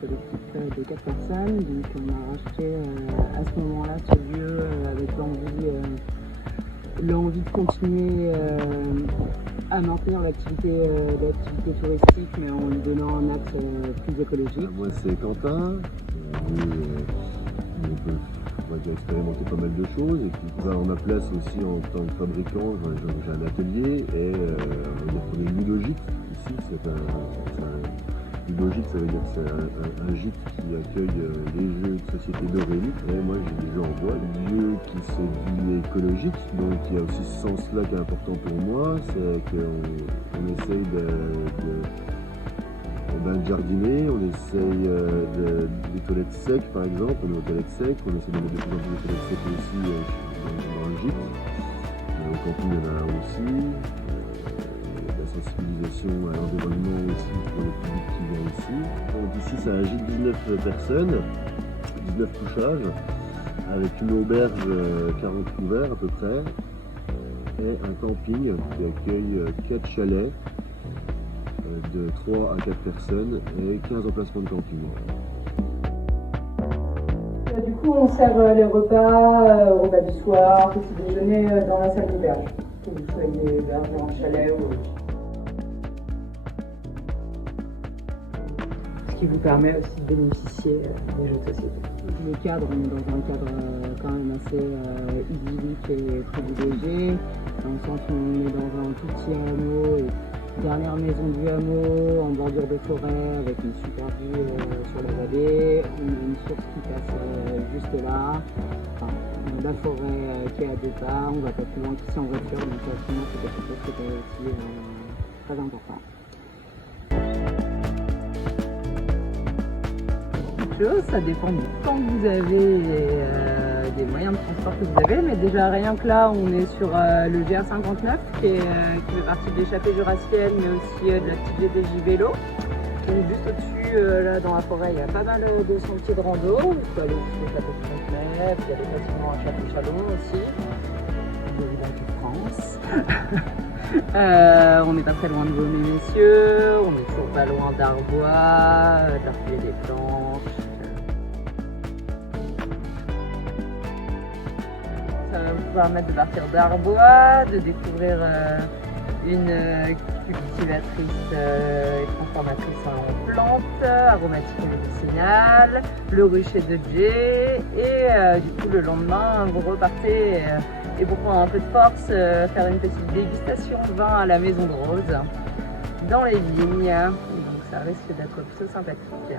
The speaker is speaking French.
collectif de 4 personnes. Donc on a racheté à ce moment-là ce lieu avec l'envie de continuer à maintenir l'activité touristique, mais en lui donnant un axe plus écologique. Moi c'est Quentin. On va expérimenter pas mal de choses, et puis on a place aussi en tant que fabricant. J'ai un atelier et on est ludogite ici. Ludogite, ça veut dire que c'est un gîte qui accueille les jeux de société d'Aurélie. Et moi j'ai des jeux en bois, des lieux qui se dit écologique, donc il y a aussi ce sens-là qui est important pour moi, c'est qu'on essaye de jardiner, on essaye des toilettes secs par exemple, on est aux toilettes secs, on essaie de mettre de plus en plus de toilettes secs aussi dans le gîte. Au camping il y en a aussi, la sensibilisation à l'environnement aussi pour le public qui vient ici. Donc ici c'est un gîte 19 personnes, 19 couchages, avec une auberge 40 couverts à peu près, et un camping qui accueille 4 chalets de 3 à 4 personnes et 15 emplacements de camping. Du coup, on sert les repas du soir, petit déjeuner dans la salle d'auberge, que vous soyez hébergé en chalet ou autre. Ce qui vous permet aussi de bénéficier des jeux de société. Le cadre, on est dans un cadre quand même assez idyllique et privilégié, dans le sens où on est dans un tout petit hameau, et dernière maison du hameau, en bordure de forêt, avec une super vue sur la vallée. On a une source qui passe juste là. Enfin, on a la forêt qui est à 2 pas, on va pas plus loin qu'ici en voiture, donc finalement c'est quelque chose qui est aussi très important. Ça dépend du temps que vous avez et des moyens de transport que vous avez, mais déjà rien que là on est sur le GR59 qui fait partie de l'échappée jurassienne, mais aussi de la petite GDJ vélo. Donc juste au-dessus, là dans la forêt, il y a pas mal de sentiers de rando, vous pouvez aller au-dessus des châteaux de Fontenay, puis aller facilement à Château-Chalon aussi, le village de France. On n'est pas très loin de Beaumais, messieurs, on est toujours pas loin d'Arbois, d'Arcueil des Planches. Ça va vous permettre de partir d'Arbois, de découvrir une cultivatrice et transformatrice en plantes, aromatique et médicinale, le rucher de Jay, et du coup le lendemain vous repartez et pour prendre un peu de force, faire une petite dégustation de vin à la Maison de Rose dans les vignes. Donc ça risque d'être plutôt sympathique.